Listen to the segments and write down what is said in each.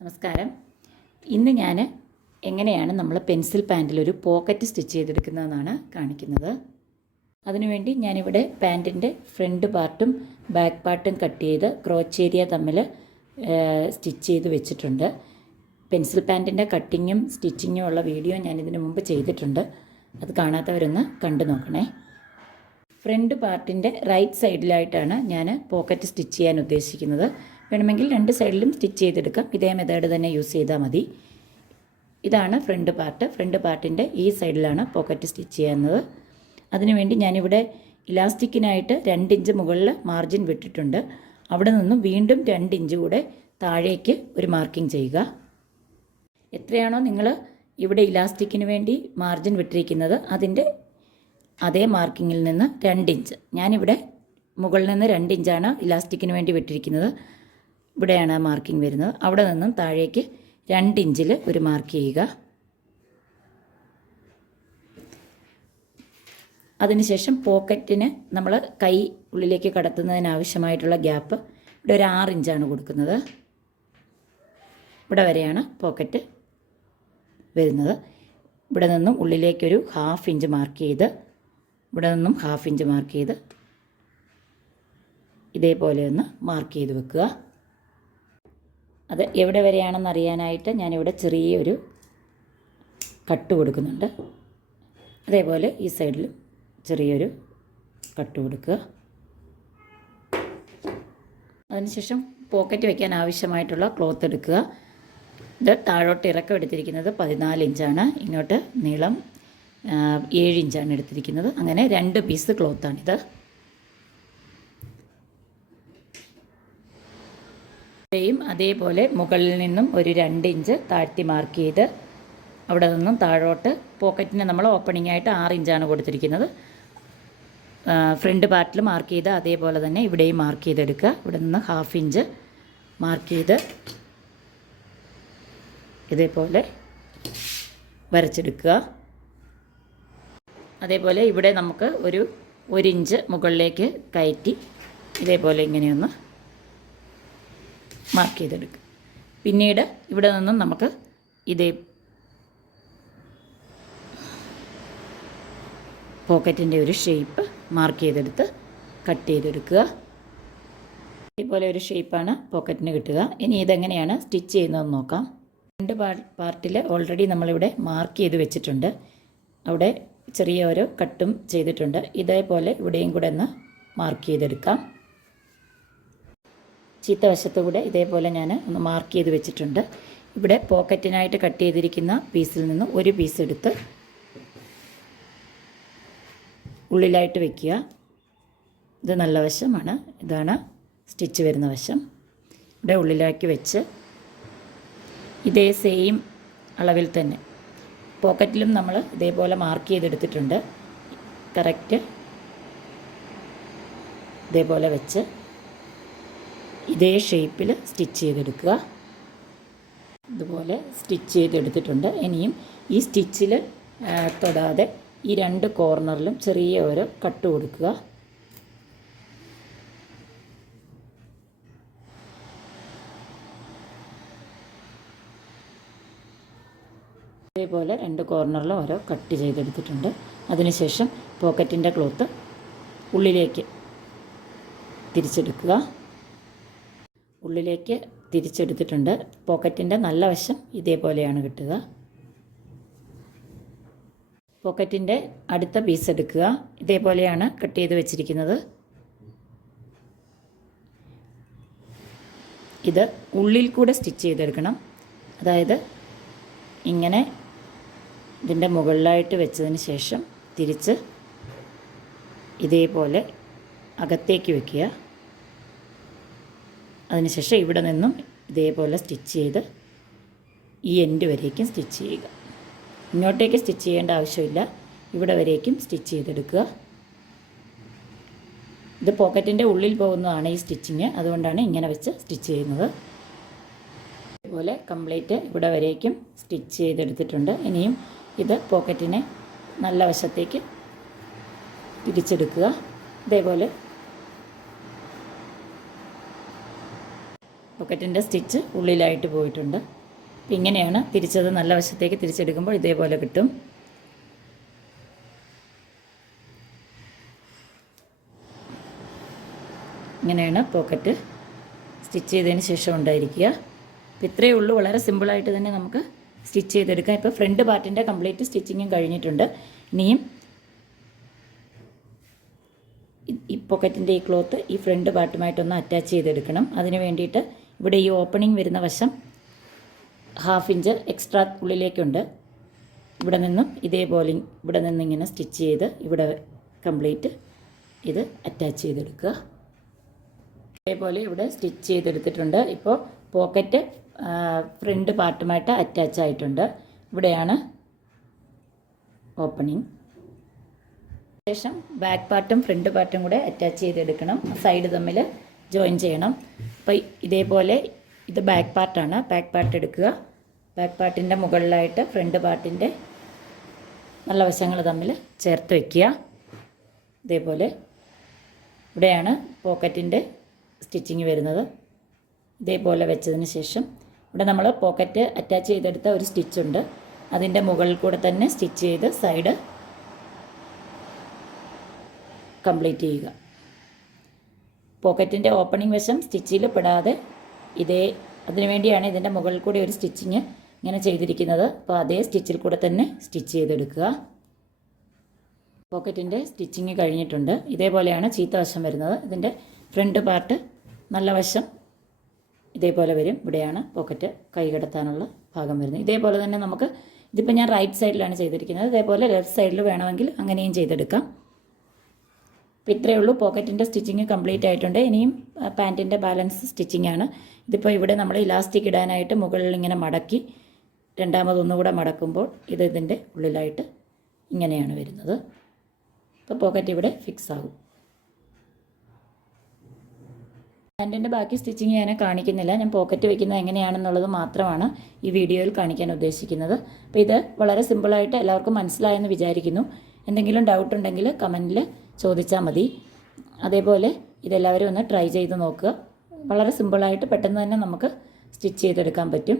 നമസ്കാരം. ഇന്ന് ഞാൻ എങ്ങനെയാണ് നമ്മൾ പെൻസിൽ പാൻറ്റിലൊരു പോക്കറ്റ് സ്റ്റിച്ച് ചെയ്തെടുക്കുന്നതെന്നാണ് കാണിക്കുന്നത്. അതിനുവേണ്ടി ഞാനിവിടെ പാൻറ്റിൻ്റെ ഫ്രണ്ട് പാർട്ടും ബാക്ക് പാർട്ടും കട്ട് ചെയ്ത് ക്രോച്ച് ഏരിയ തമ്മിൽ സ്റ്റിച്ച് ചെയ്ത് വെച്ചിട്ടുണ്ട്. പെൻസിൽ പാൻറ്റിൻ്റെ കട്ടിങ്ങും സ്റ്റിച്ചിങ്ങും ഉള്ള വീഡിയോ ഞാനിതിനു മുമ്പ് ചെയ്തിട്ടുണ്ട്. അത് കാണാത്തവരൊന്ന് കണ്ടു നോക്കണേ. ഫ്രണ്ട് പാർട്ടിൻ്റെ റൈറ്റ് സൈഡിലായിട്ടാണ് ഞാൻ പോക്കറ്റ് സ്റ്റിച്ച് ചെയ്യാൻ ഉദ്ദേശിക്കുന്നത്. വേണമെങ്കിൽ രണ്ട് സൈഡിലും സ്റ്റിച്ച് ചെയ്തെടുക്കാം. ഇതേ മെത്തേഡ് തന്നെ യൂസ് ചെയ്താൽ മതി. ഇതാണ് ഫ്രണ്ട് പാർട്ട്. ഫ്രണ്ട് പാർട്ടിൻ്റെ ഈ സൈഡിലാണ് പോക്കറ്റ് സ്റ്റിച്ച് ചെയ്യുന്നത്. അതിനുവേണ്ടി ഞാനിവിടെ ഇലാസ്റ്റിക്കിനായിട്ട് 2 ഇഞ്ച് മുകളിൽ മാർജിൻ വിട്ടിട്ടുണ്ട്. അവിടെ നിന്നും വീണ്ടും 2 ഇഞ്ച് കൂടെ താഴേക്ക് ഒരു മാർക്കിംഗ് ചെയ്യുക. എത്രയാണോ നിങ്ങൾ ഇവിടെ ഇലാസ്റ്റിക്കിന് വേണ്ടി മാർജിൻ വിട്ടിരിക്കുന്നത് അതിൻ്റെ അതേ മാർക്കിങ്ങിൽ നിന്ന് 2 ഇഞ്ച്, ഞാനിവിടെ മുകളിൽ നിന്ന് 2 ഇഞ്ചാണ് ഇലാസ്റ്റിക്കിന് വേണ്ടി വിട്ടിരിക്കുന്നത്. ഇവിടെയാണ് ആ മാർക്കിംഗ് വരുന്നത്. അവിടെ നിന്നും താഴേക്ക് 2 ഇഞ്ചിൽ ഒരു മാർക്ക് ചെയ്യുക. അതിനുശേഷം പോക്കറ്റിന് നമ്മൾ കൈ ഉള്ളിലേക്ക് കടത്തുന്നതിനാവശ്യമായിട്ടുള്ള ഗ്യാപ്പ് ഇവിടെ ഒരു 6 ഇഞ്ചാണ് കൊടുക്കുന്നത്. ഇവിടെ വരെയാണ് പോക്കറ്റ് വരുന്നത്. ഇവിടെ നിന്നും ഉള്ളിലേക്കൊരു 1/2 ഇഞ്ച് മാർക്ക് ചെയ്ത്, ഇവിടെ നിന്നും 1/2 ഇഞ്ച് മാർക്ക് ചെയ്ത് ഇതേപോലെ ഒന്ന് മാർക്ക് ചെയ്ത് വെക്കുക. അത് എവിടെ വരെയാണെന്ന് അറിയാനായിട്ട് ഞാനിവിടെ ചെറിയൊരു കട്ട് കൊടുക്കുന്നുണ്ട്. അതേപോലെ ഈ സൈഡിലും ചെറിയൊരു കട്ട് കൊടുക്കുക. അതിനുശേഷം പോക്കറ്റ് വയ്ക്കാൻ ആവശ്യമായിട്ടുള്ള ക്ലോത്ത് എടുക്കുക. ഇത് താഴോട്ട് ഇറക്കം എടുത്തിരിക്കുന്നത് 14 ഇഞ്ചാണ്. ഇങ്ങോട്ട് നീളം 7 ഇഞ്ചാണ് എടുത്തിരിക്കുന്നത്. അങ്ങനെ 2 പീസ് ക്ലോത്താണിത്. അതേപോലെ മുകളിൽ നിന്നും ഒരു 2 ഇഞ്ച് താഴ്ത്തി മാർക്ക് ചെയ്ത് അവിടെ നിന്നും താഴോട്ട് പോക്കറ്റിന് നമ്മൾ ഓപ്പണിംഗ് ആയിട്ട് 6 ഇഞ്ചാണ് കൊടുത്തിരിക്കുന്നത്. ഫ്രണ്ട് പാർട്ടിൽ മാർക്ക് ചെയ്ത് അതേപോലെ തന്നെ ഇവിടെയും മാർക്ക് ചെയ്തെടുക്കുക. ഇവിടെ നിന്ന് 1/2 ഇഞ്ച് മാർക്ക് ചെയ്ത് ഇതേപോലെ വരച്ചെടുക്കുക. അതേപോലെ ഇവിടെ നമുക്ക് ഒരു 1 ഇഞ്ച് മുകളിലേക്ക് കയറ്റി ഇതേപോലെ ഇങ്ങനെയൊന്ന് മാർക്ക് ചെയ്തെടുക്കുക. പിന്നീട് ഇവിടെ നിന്നും നമുക്ക് ഇതേ പോക്കറ്റിൻ്റെ ഒരു ഷേപ്പ് മാർക്ക് ചെയ്തെടുത്ത് കട്ട് ചെയ്തെടുക്കുക. ഇതേപോലെ ഒരു ഷേപ്പാണ് പോക്കറ്റിന് കിട്ടുക. ഇനി ഇതെങ്ങനെയാണ് സ്റ്റിച്ച് ചെയ്യുന്നതെന്ന് നോക്കാം. രണ്ട് പാർട്ടിൽ ഓൾറെഡി നമ്മളിവിടെ മാർക്ക് ചെയ്ത് വെച്ചിട്ടുണ്ട്. അവിടെ ചെറിയ ഓരോ കട്ടും ചെയ്തിട്ടുണ്ട്. ഇതേപോലെ ഇവിടെയും കൂടെ ഒന്ന് മാർക്ക് ചെയ്തെടുക്കാം. ചീത്ത വശത്തുകൂടെ ഇതേപോലെ ഞാൻ ഒന്ന് മാർക്ക് ചെയ്ത് വെച്ചിട്ടുണ്ട്. ഇവിടെ പോക്കറ്റിനായിട്ട് കട്ട് ചെയ്തിരിക്കുന്ന പീസിൽ നിന്ന് ഒരു പീസ് എടുത്ത് ഉള്ളിലായിട്ട് വയ്ക്കുക. ഇത് നല്ല വശമാണ്. ഇതാണ് സ്റ്റിച്ച് വരുന്ന വശം. ഇവിടെ ഉള്ളിലാക്കി വെച്ച് ഇതേ സെയിം അളവിൽ തന്നെ പോക്കറ്റിലും നമ്മൾ ഇതേപോലെ മാർക്ക് ചെയ്തെടുത്തിട്ടുണ്ട്. കറക്റ്റ് ഇതേപോലെ വെച്ച് ഇതേ ഷേപ്പിൽ സ്റ്റിച്ച് ചെയ്തെടുക്കുക. ഇതുപോലെ സ്റ്റിച്ച് ചെയ്തെടുത്തിട്ടുണ്ട്. ഇനിയും ഈ സ്റ്റിച്ചിൽ തൊടാതെ ഈ 2 കോർണറിലും ചെറിയ ഒരു കട്ട് കൊടുക്കുക. ഇതേപോലെ 2 കോർണറിലും ഓരോ കട്ട് ചെയ്തെടുത്തിട്ടുണ്ട്. അതിനുശേഷം പോക്കറ്റിൻ്റെ ക്ലോത്ത് ഉള്ളിലേക്ക് തിരിച്ചെടുക്കുക. ഉള്ളിലേക്ക് തിരിച്ചെടുത്തിട്ടുണ്ട്. പോക്കറ്റിൻ്റെ നല്ല വശം ഇതേപോലെയാണ് കിട്ടുക. പോക്കറ്റിൻ്റെ അടുത്ത പീസ് എടുക്കുക. ഇതേപോലെയാണ് കട്ട് ചെയ്ത് വെച്ചിരിക്കുന്നത്. ഇത് ഉള്ളിൽ കൂടെ സ്റ്റിച്ച് ചെയ്തെടുക്കണം. അതായത് ഇങ്ങനെ ഇതിൻ്റെ മുകളിലായിട്ട് വെച്ചതിന് ശേഷം തിരിച്ച് ഇതേപോലെ അകത്തേക്ക് വയ്ക്കുക. അതിനുശേഷം ഇവിടെ നിന്നും ഇതേപോലെ സ്റ്റിച്ച് ചെയ്ത് ഈ എൻഡ് വരേക്കും സ്റ്റിച്ച് ചെയ്യുക. ഇങ്ങോട്ടേക്ക് സ്റ്റിച്ച് ചെയ്യേണ്ട ആവശ്യമില്ല. ഇവിടെ വരേക്കും സ്റ്റിച്ച് ചെയ്തെടുക്കുക. ഇത് പോക്കറ്റിൻ്റെ ഉള്ളിൽ പോകുന്നതാണ് ഈ സ്റ്റിച്ചിങ്. അതുകൊണ്ടാണ് ഇങ്ങനെ വെച്ച് സ്റ്റിച്ച് ചെയ്യുന്നത്. ഇതുപോലെ കംപ്ലീറ്റ് ഇവിടെ വരേക്കും സ്റ്റിച്ച് ചെയ്തെടുത്തിട്ടുണ്ട്. ഇനിയും ഇത് പോക്കറ്റിനെ നല്ല വശത്തേക്ക് തിരിച്ചെടുക്കുക. ഇതേപോലെ പോക്കറ്റിൻ്റെ സ്റ്റിച്ച് ഉള്ളിലായിട്ട് പോയിട്ടുണ്ട്. അപ്പം ഇങ്ങനെയാണ് തിരിച്ചത് നല്ല വശത്തേക്ക് തിരിച്ചെടുക്കുമ്പോൾ ഇതേപോലെ കിട്ടും. ഇങ്ങനെയാണ് പോക്കറ്റ് സ്റ്റിച്ച് ചെയ്തതിന് ശേഷം ഉണ്ടായിരിക്കുക. അപ്പോൾ ഇത്രയേ ഉള്ളൂ. വളരെ സിമ്പിളായിട്ട് തന്നെ നമുക്ക് സ്റ്റിച്ച് ചെയ്തെടുക്കാം. ഇപ്പോൾ ഫ്രണ്ട് പാർട്ടിൻ്റെ കംപ്ലീറ്റ് സ്റ്റിച്ചിങ്ങും കഴിഞ്ഞിട്ടുണ്ട്. ഇനിയും ഈ പോക്കറ്റിൻ്റെ ഈ ക്ലോത്ത് ഈ ഫ്രണ്ട് പാർട്ടുമായിട്ടൊന്ന് അറ്റാച്ച് ചെയ്തെടുക്കണം. അതിന് വേണ്ടിയിട്ട് ഇവിടെ ഈ ഓപ്പണിംഗ് വരുന്ന വശം 1/2 ഇഞ്ച് എക്സ്ട്രാ ഉള്ളിലേക്കുണ്ട്. ഇവിടെ നിന്നും ഇതേപോലെ ഇവിടെ നിന്ന് ഇങ്ങനെ സ്റ്റിച്ച് ചെയ്ത് ഇവിടെ കംപ്ലീറ്റ് ഇത് അറ്റാച്ച് ചെയ്തെടുക്കുക. ഇതേപോലെ ഇവിടെ സ്റ്റിച്ച് ചെയ്തെടുത്തിട്ടുണ്ട്. ഇപ്പോൾ പോക്കറ്റ് ഫ്രണ്ട് പാർട്ടുമായിട്ട് അറ്റാച്ച് ആയിട്ടുണ്ട്. ഇവിടെയാണ് ഓപ്പണിംഗ്. ശേഷം ബാക്ക് പാർട്ടും ഫ്രണ്ട് പാർട്ടും കൂടെ അറ്റാച്ച് ചെയ്തെടുക്കണം. സൈഡ് തമ്മിൽ ജോയിൻ ചെയ്യണം. അപ്പോൾ ഇതേപോലെ ഇത് ബാക്ക് പാർട്ടാണ്. ബാക്ക് പാർട്ട് എടുക്കുക. ബാക്ക് പാർട്ടിൻ്റെ മുകളിലായിട്ട് ഫ്രണ്ട് പാർട്ടിൻ്റെ നല്ല വശങ്ങൾ തമ്മിൽ ചേർത്ത് വയ്ക്കുക. ഇതേപോലെ ഇവിടെയാണ് പോക്കറ്റിൻ്റെ സ്റ്റിച്ചിങ് വരുന്നത്. ഇതേപോലെ വെച്ചതിന് ശേഷം ഇവിടെ നമ്മൾ പോക്കറ്റ് അറ്റാച്ച് ചെയ്തെടുത്ത ഒരു സ്റ്റിച്ചുണ്ട്. അതിൻ്റെ മുകളിൽ കൂടെ തന്നെ സ്റ്റിച്ച് ചെയ്ത് സൈഡ് കംപ്ലീറ്റ് ചെയ്യുക. പോക്കറ്റിൻ്റെ ഓപ്പണിംഗ് വശം സ്റ്റിച്ചിൽ പെടാതെ അതിനു വേണ്ടിയാണ് ഇതിൻ്റെ മുകളിൽ കൂടി ഒരു സ്റ്റിച്ചിങ് ഇങ്ങനെ ചെയ്തിരിക്കുന്നത്. അപ്പോൾ അതേ സ്റ്റിച്ചിൽ കൂടെ തന്നെ സ്റ്റിച്ച് ചെയ്തെടുക്കുക. പോക്കറ്റിൻ്റെ സ്റ്റിച്ചിങ് കഴിഞ്ഞിട്ടുണ്ട്. ഇതേപോലെയാണ് ചീത്ത വശം വരുന്നത്. ഇതിൻ്റെ ഫ്രണ്ട് പാർട്ട് നല്ല വശം ഇതേപോലെ വരും. ഇവിടെയാണ് പോക്കറ്റ് കൈ കടത്താനുള്ള ഭാഗം വരുന്നത്. ഇതേപോലെ തന്നെ നമുക്ക് ഇതിപ്പോൾ ഞാൻ റൈറ്റ് സൈഡിലാണ് ചെയ്തിരിക്കുന്നത്. ഇതേപോലെ ലെഫ്റ്റ് സൈഡിൽ വേണമെങ്കിൽ അങ്ങനെയും ചെയ്തെടുക്കാം. അപ്പോൾ ഇത്രയേ ഉള്ളൂ. പോക്കറ്റിൻ്റെ സ്റ്റിച്ചിങ് കംപ്ലീറ്റ് ആയിട്ടുണ്ട്. ഇനിയും പാൻറ്റിൻ്റെ ബാലൻസ് സ്റ്റിച്ചിങ് ആണ്. ഇതിപ്പോൾ ഇവിടെ നമ്മൾ ഇലാസ്റ്റിക് ഇടാനായിട്ട് മുകളിൽ ഇങ്ങനെ മടക്കി രണ്ടാമതൊന്നുകൂടെ മടക്കുമ്പോൾ ഇതിൻ്റെ ഉള്ളിലായിട്ട് ഇങ്ങനെയാണ് വരുന്നത്. അപ്പോൾ പോക്കറ്റ് ഇവിടെ ഫിക്സ് ആകും. പാൻറ്റിൻ്റെ ബാക്കി സ്റ്റിച്ചിങ് ഞാൻ കാണിക്കുന്നില്ല. ഞാൻ പോക്കറ്റ് വയ്ക്കുന്നത് എങ്ങനെയാണെന്നുള്ളത് മാത്രമാണ് ഈ വീഡിയോയിൽ കാണിക്കാൻ ഉദ്ദേശിക്കുന്നത്. അപ്പോൾ ഇത് വളരെ സിമ്പിളായിട്ട് എല്ലാവർക്കും മനസ്സിലായെന്ന് വിചാരിക്കുന്നു. എന്തെങ്കിലും ഡൗട്ട് ഉണ്ടെങ്കിൽ കമൻറ്റിൽ ചോദിച്ചാൽ മതി. അതേപോലെ ഇതെല്ലാവരും ഒന്ന് ട്രൈ ചെയ്ത് നോക്കുക. വളരെ സിമ്പിളായിട്ട് പെട്ടെന്ന് തന്നെ നമുക്ക് സ്റ്റിച്ച് ചെയ്തെടുക്കാൻ പറ്റും.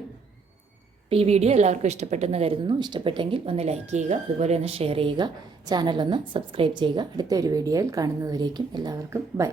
അപ്പോൾ ഈ വീഡിയോ എല്ലാവർക്കും ഇഷ്ടപ്പെട്ടെന്ന് കരുതുന്നു. ഇഷ്ടപ്പെട്ടെങ്കിൽ ഒന്ന് ലൈക്ക് ചെയ്യുക. അതുപോലെ ഒന്ന് ഷെയർ ചെയ്യുക. ചാനലൊന്ന് സബ്സ്ക്രൈബ് ചെയ്യുക. അടുത്ത ഒരു വീഡിയോയിൽ കാണുന്നതുവരേക്കും എല്ലാവർക്കും ബൈ.